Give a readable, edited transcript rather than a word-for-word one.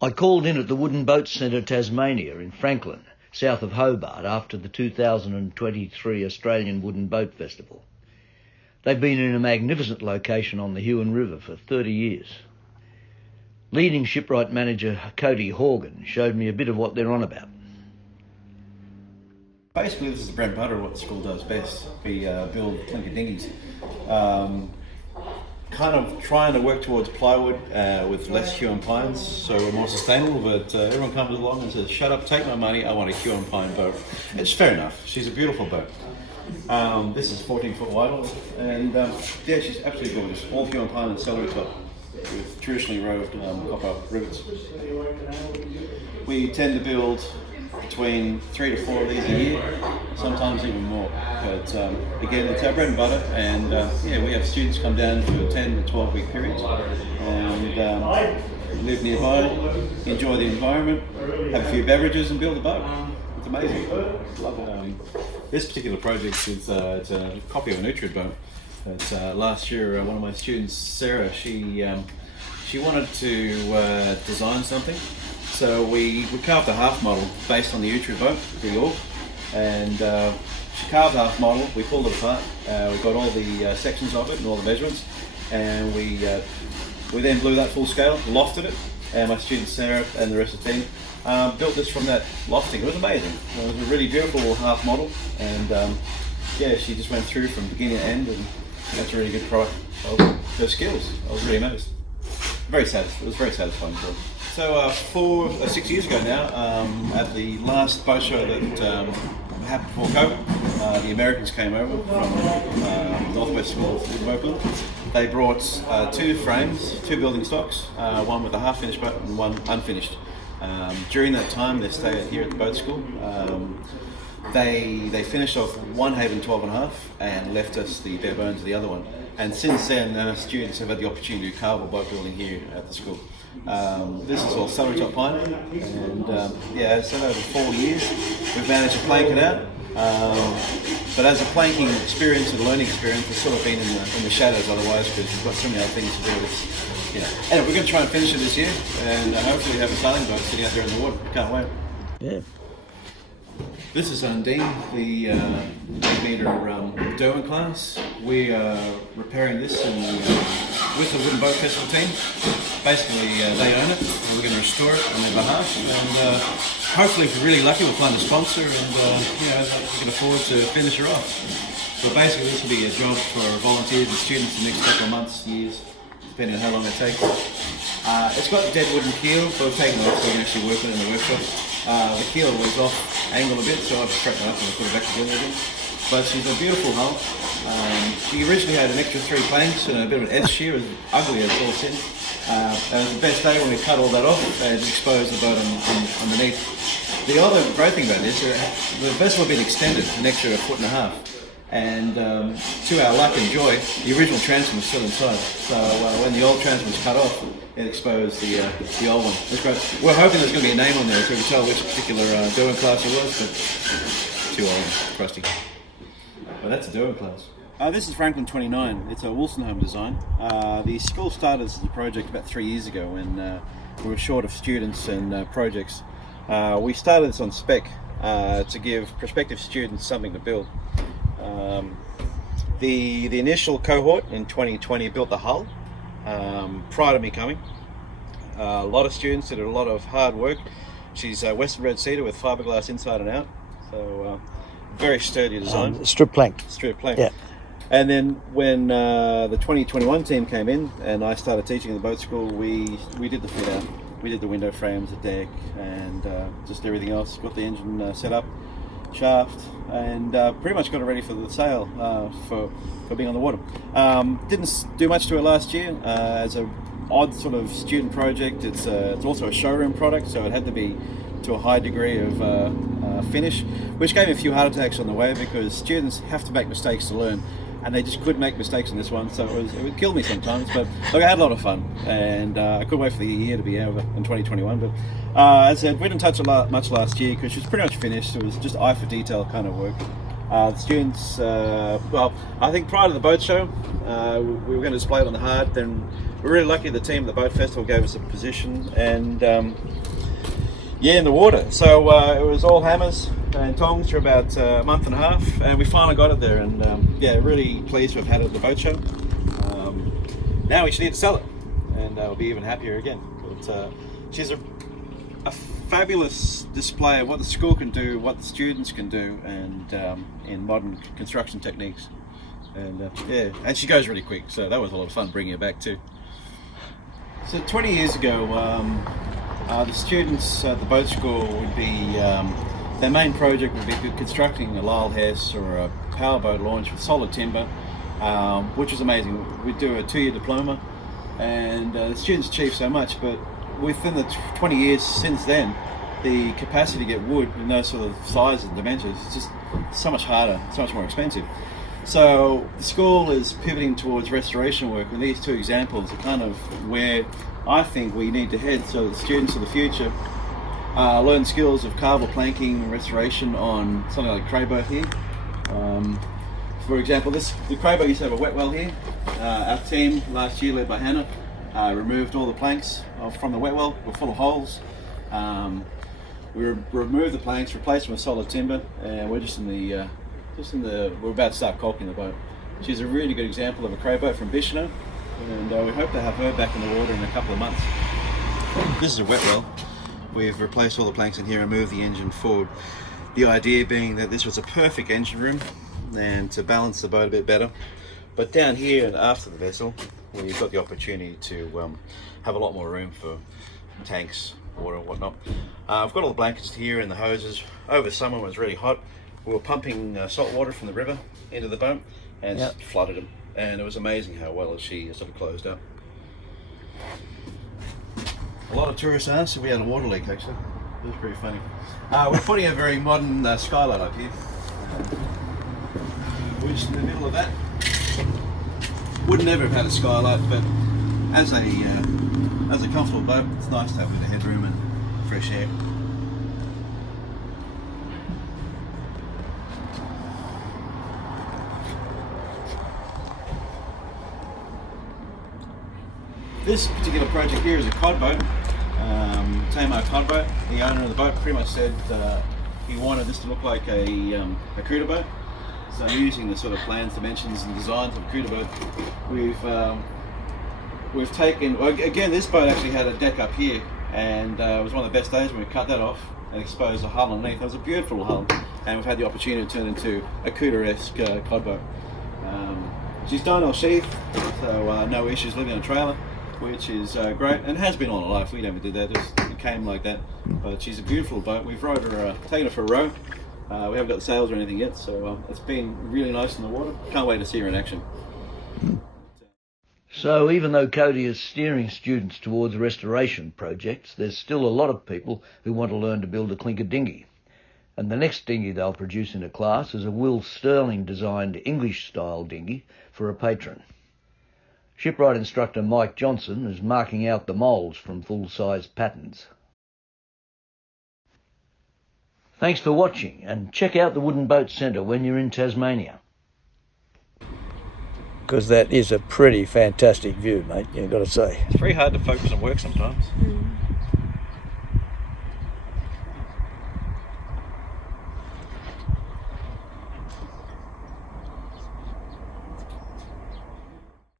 I called in at the Wooden Boat Centre Tasmania in Franklin, south of Hobart, after the 2023 Australian Wooden Boat Festival. They've been in a magnificent location on the Huon River for 30 years. Leading shipwright manager Cody Horgan showed me a bit of what they're on about. Basically, this is the bread and butter of what the school does best. We build plenty of dinghies. Kind of trying to work towards plywood with less Huon pines, so we're more sustainable, but everyone comes along and says, shut up, take my money, I want a Huon pine boat. It's fair enough, she's a beautiful boat. This is 14 foot wide, and yeah, she's absolutely gorgeous. All Huon pine and celery top with traditionally roved copper rivets. We tend to build between 3 to 4 of these a year, sometimes even more. But again, it's our bread and butter, and yeah, we have students come down for 10 to 12 week periods and live nearby, enjoy the environment, have a few beverages and build a boat. It's amazing. Love it. This particular project is it's a copy of a nutrient boat. It's, last year, one of my students, Sarah, she wanted to design something. So we carved a half model based on the Utrecht boat, the York, and she carved a half model, we pulled it apart, we got all the sections of it and all the measurements, and we then blew that full scale, lofted it, and my student Sarah and the rest of the team built this from that lofting. It was amazing. It was a really beautiful half model, and yeah, she just went through from beginning to end, and that's a really good product of her skills. I was really amazed. It was very satisfying for her. So 6 years ago now, at the last boat show that happened before COVID, the Americans came over from Northwest School of Boatbuilding. They brought 2 frames, 2 building stocks, one with a half-finished boat and one unfinished. During that time, they stayed here at the boat school. They finished off one Haven 12.5 and left us the bare bones of the other one. And since then, students have had the opportunity to carve a boat building here at the school. This is all celery top pine, and yeah, so over 4 years we've managed to plank it out. But as a planking experience and a learning experience, we've sort of been in the shadows otherwise, because we've got so many other things to do. It's, you know. Anyway, we're going to try and finish it this year, and hopefully have a sailing boat sitting out there in the water. Can't wait. Yeah. This is Undine, the meter Derwent class. We are repairing this with the Wooden Boat Festival team. Basically, they own it, and we're going to restore it on their behalf. And hopefully, if we're really lucky, we'll find a sponsor, and you know, we can afford to finish her off. So basically, this will be a job for volunteers and students in the next couple of months, years, depending on how long it takes. It's got a dead wooden keel, but we've taken it off so we can actually work it in the workshop. The keel was off angle a bit, so I've straightened it up and put it back together again. But she's a beautiful hull. She originally had an extra 3 planks and a bit of an edge shear, as ugly as all sin. And it was the best day when we cut all that off and exposed the boat underneath. The other great thing about this, the vessel had been extended an extra 1.5 foot. And to our luck and joy, the original transom was still inside. So when the old transom was cut off, it exposed the old one. It's great. We're hoping there's going to be a name on there so we can tell which particular Derwent class it was, but too old, crusty. But that's a Derwent class. This is Franklin 29. It's a Wolstenholme design. The school started as a project about 3 years ago when we were short of students and projects. We started this on spec to give prospective students something to build. The initial cohort in 2020 built the hull prior to me coming. A lot of students did a lot of hard work. She's Western Red Cedar with fiberglass inside and out, so very sturdy design. Strip plank. Strip plank. Yeah. And then when the 2021 team came in and I started teaching in the boat school, we did the fit out. We did the window frames, the deck, and just everything else. Got the engine set up, shaft, and pretty much got it ready for the sail for being on the water. Didn't do much to it last year. As a odd sort of student project, it's also a showroom product, so it had to be to a high degree of finish, which gave me a few heart attacks on the way because students have to make mistakes to learn. And they just couldn't make mistakes in this one, so it would kill me sometimes. But look, I had a lot of fun, and I couldn't wait for the year to be over in 2021. But as I said, we didn't touch much last year because she was pretty much finished. It was just eye for detail kind of work. The students, well, I think prior to the boat show, we were going to display it on the hard. Then we're really lucky the team at the boat festival gave us a position, and yeah, in the water. So it was all hammers and tongs for about a month and a half, and we finally got it there. And yeah, really pleased to have had it at the boat show. Now we just need to sell it, and we'll be even happier again. But she's a fabulous display of what the school can do, what the students can do, and in modern construction techniques. And yeah, and she goes really quick, so that was a lot of fun bringing her back too. So 20 years ago, the students at the boat school would be, their main project would be constructing a Lyle Hess or a powerboat launch with solid timber, which was amazing. We'd do a 2-year diploma, and the students achieved so much, but within the 20 years since then, the capacity to get wood in those sort of sizes and dimensions is just so much harder, so much more expensive. So the school is pivoting towards restoration work, and these two examples are kind of where I think we need to head, so that the students of the future learn skills of carvel planking restoration on something like a cray boat here. For example, the cray boat used to have a wet well here. Our team last year, led by Hannah, removed all the planks from the wet well. Were full of holes. We removed the planks, replaced them with solid timber, and we're we're about to start caulking the boat. She's a really good example of a cray boat from Bishno, and we hope to have her back in the water in a couple of months. This is a wet well. We've replaced all the planks in here and moved the engine forward. The idea being that this was a perfect engine room and to balance the boat a bit better. But down here and after the vessel, we've got the opportunity to have a lot more room for tanks, water and whatnot. I've got all the blankets here and the hoses. Over summer when it was really hot, we were pumping salt water from the river into the boat and flooded them. And it was amazing how well she sort of closed up. A lot of tourists asked if we had a water leak actually. It was pretty funny. We're putting a very modern skylight up here. We're just in the middle of that. Would never have had a skylight, but as a comfortable boat, it's nice to have a bit of headroom and fresh air. This particular project here is a cod boat, Tamo cod boat. The owner of the boat pretty much said he wanted this to look like a cuda boat. So using the sort of plans, dimensions and designs of a cuda boat, we've taken, again this boat actually had a deck up here, and it was one of the best days when we cut that off and exposed the hull underneath. It was a beautiful hull, and we've had the opportunity to turn it into a cuda-esque cod boat. She's done sheath, so no issues living on a trailer, which is great, and has been all her life. We never did that, it came like that. But she's a beautiful boat. We've rode her, taken her for a row. We haven't got the sails or anything yet, so it's been really nice in the water. Can't wait to see her in action. So even though Cody is steering students towards restoration projects, there's still a lot of people who want to learn to build a clinker dinghy. And the next dinghy they'll produce in a class is a Will Sterling designed English-style dinghy for a patron. Shipwright instructor Mike Johnson is marking out the moulds from full-size patterns. Thanks for watching, and check out the Wooden Boat Centre when you're in Tasmania. Because that is a pretty fantastic view, mate, you've got to say. It's very hard to focus on work sometimes.